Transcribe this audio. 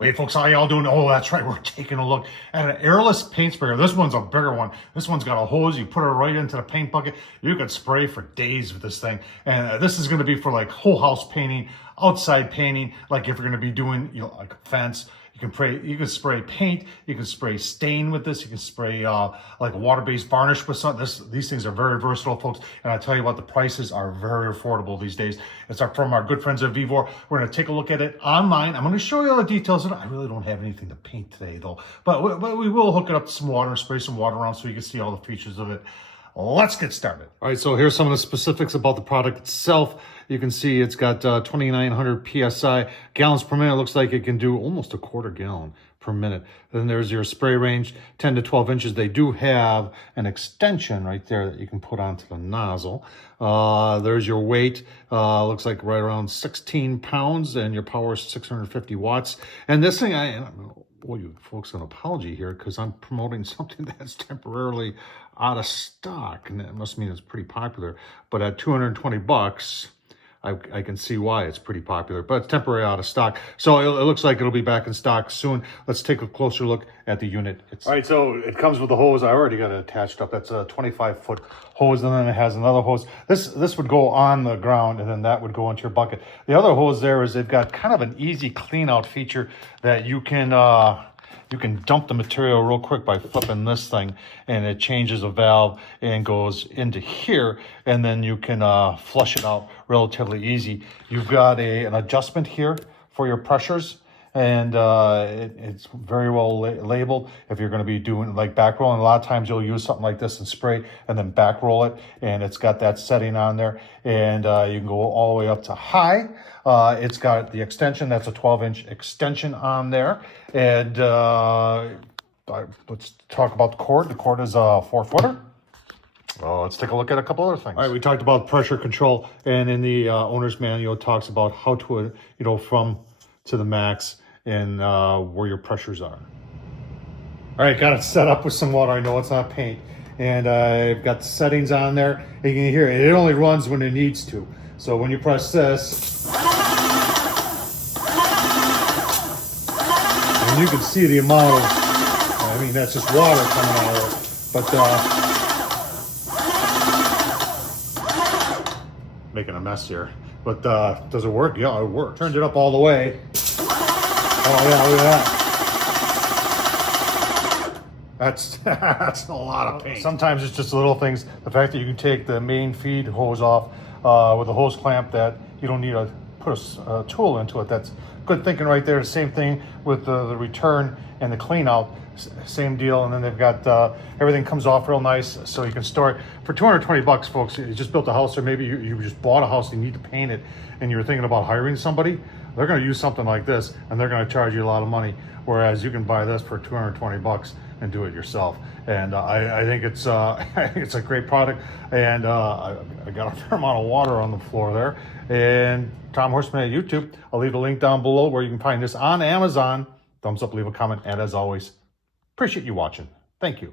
Hey folks, how y'all doing? Oh, that's right, we're taking a look at an airless paint sprayer. This one's a bigger one. This one's got a hose. You put it right into the paint bucket. You could spray for days with this thing. And this is going to be for like whole house painting, outside painting, like if you're going to be doing, like a fence. You can spray paint, you can spray stain with this, you can spray like a water-based varnish with something. These things are very versatile, folks. And I tell you what, the prices are very affordable these days. It's from our good friends at VEVOR. We're going to take a look at it online. I'm going to show you all the details of it. I really don't have anything to paint today, though. But we will hook it up to some water and spray some water around so you can see all the features of it. Let's get started. All right, so here's some of the specifics about the product itself. You can see it's got 2,900 PSI. Gallons per minute. Looks like it can do almost a quarter gallon per minute. Then there's your spray range, 10 to 12 inches. They do have an extension right there that you can put onto the nozzle. There's your weight. Looks like right around 16 pounds, and your power is 650 watts. And this thing, I owe you folks an apology here because I'm promoting something that's temporarily out of stock, and that must mean it's pretty popular. But at 220 bucks, I can see why it's pretty popular, but it's temporarily out of stock. So it looks like it'll be back in stock soon. Let's take a closer look at the unit. All right, so it comes with a hose. I already got it attached up. That's a 25-foot hose, and then it has another hose. This would go on the ground, and then that would go into your bucket. The other hose there is they've got kind of an easy clean out feature that you can dump the material real quick by flipping this thing, and it changes a valve and goes into here, and then you can flush it out relatively easy. You've got an adjustment here for your pressures, and it's very well labeled if you're going to be doing like back rolling. A lot of times you'll use something like this and spray and then back roll it, and it's got that setting on there, and you can go all the way up to high. It's got the extension. That's a 12-inch extension on there. And let's talk about the cord. The cord is a 4-footer. Let's take a look at a couple other things. All right, we talked about pressure control, and in the owner's manual, it talks about how to, from to the max and where your pressures are. All right, got it set up with some water. I know it's not paint. And I've got the settings on there. You can hear it. It only runs when it needs to. So when you press this, and you can see the amount of, that's just water coming out of it. But, making a mess here. But does it work? Yeah, it works. Turned it up all the way. Oh yeah, look at that. That's a lot of paint. Sometimes it's just little things. The fact that you can take the main feed hose off with a hose clamp, that you don't need to put a tool into it. That's good thinking right there. Same thing with the return and the clean out. Same deal. And then they've got everything comes off real nice, so you can store it for 220 bucks, folks. You just built a house, or maybe you just bought a house and you need to paint it, and you're thinking about hiring somebody. They're going to use something like this, and they're going to charge you a lot of money, whereas you can buy this for 220 bucks and do it yourself. And I think it's it's a great product. And I got a fair amount of water on the floor there. And Tom Horseman at YouTube, I'll leave a link down below where you can find this on Amazon. Thumbs up, leave a comment, and as always, appreciate you watching. Thank you.